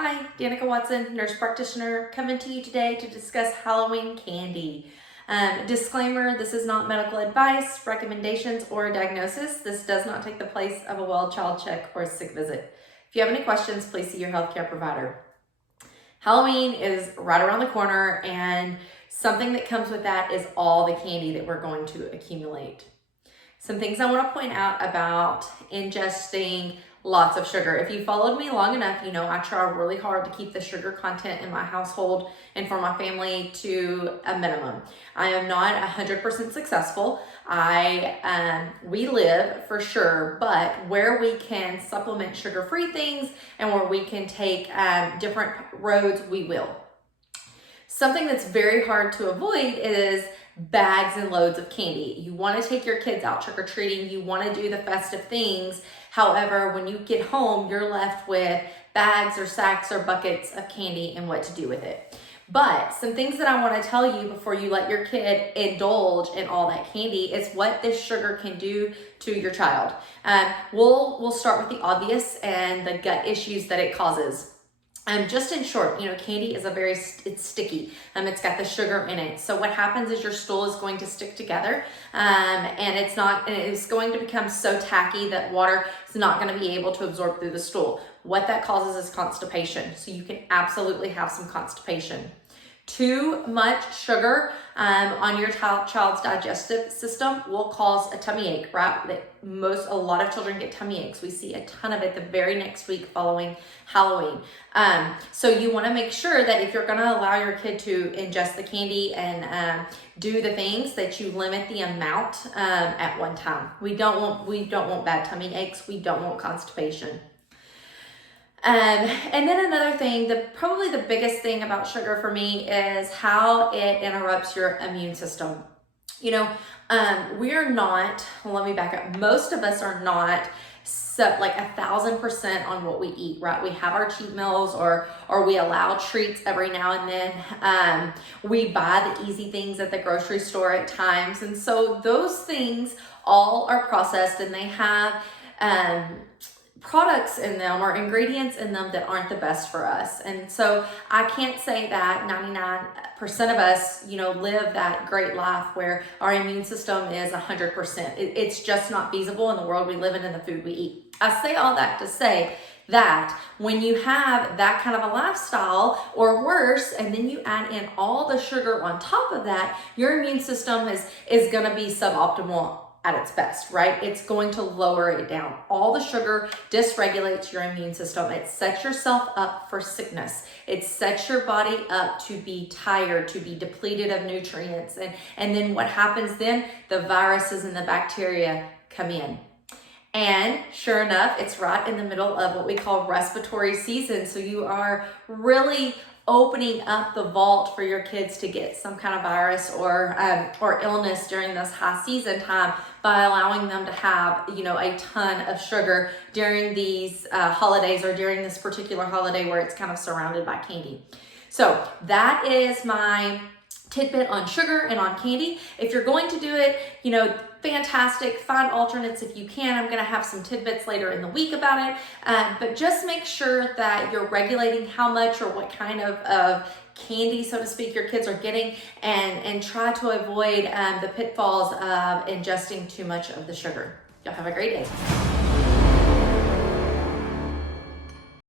Hi, Danika Watson, nurse practitioner, coming to you today to discuss Halloween candy. Disclaimer, this is not medical advice, recommendations, or a diagnosis. This does not take the place of a well child check or a sick visit. If you have any questions, please see your healthcare provider. Halloween is right around the corner, and something that comes with that is all the candy that we're going to accumulate. Some things I want to point out about ingesting lots of sugar. If you followed me long enough, you know I try really hard to keep the sugar content in my household and for my family to a minimum. I am not 100% successful. We live for sure, but where we can supplement sugar-free things and where we can take different roads, we will. Something that's very hard to avoid is bags and loads of candy. You want to take your kids out trick-or-treating, you want to do the festive things. However, when you get home, you're left with bags or sacks or buckets of candy and what to do with it. But some things that I want to tell you before you let your kid indulge in all that candy is what this sugar can do to your child. We'll start with the obvious and the gut issues that it causes. Just in short, candy is it's sticky. It's got the sugar in it. So what happens is your stool is going to stick together, and it's going to become so tacky that water is not going to be able to absorb through the stool. What that causes is constipation. So you can absolutely have some constipation. Too much sugar on your child's digestive system will cause a tummy ache, right? A lot of children get tummy aches. We see a ton of it the very next week following Halloween. So you want to make sure that if you're going to allow your kid to ingest the candy and do the things, that you limit the amount at one time. We don't want bad tummy aches. We don't want constipation. And then another thing, probably the biggest thing about sugar for me is how it interrupts your immune system. We're not, let me back up. Most of us are not like 1,000% on what we eat, right? We have our cheat meals or we allow treats every now and then. We buy the easy things at the grocery store at times. And so those things all are processed, and they have, products in them or ingredients in them that aren't the best for us. And so I can't say that 99% of us, live that great life where our immune system is 100%. It's just not feasible in the world we live in and the food we eat. I say all that to say that when you have that kind of a lifestyle or worse, and then you add in all the sugar on top of that, your immune system is going to be suboptimal at its best, right? It's going to lower it down. All the sugar dysregulates your immune system. It sets yourself up for sickness. It sets your body up to be tired, to be depleted of nutrients. And then what happens then? The viruses and the bacteria come in. And sure enough, it's right in the middle of what we call respiratory season. So you are really opening up the vault for your kids to get some kind of virus or illness during this high season time by allowing them to have, a ton of sugar during these holidays or during this particular holiday where it's kind of surrounded by candy. So that is my tidbit on sugar and on candy. If you're going to do it, fantastic. Find alternates if you can. I'm going to have some tidbits later in the week about it. But just make sure that you're regulating how much or what kind of candy, so to speak, your kids are getting, and try to avoid the pitfalls of ingesting too much of the sugar. Y'all have a great day.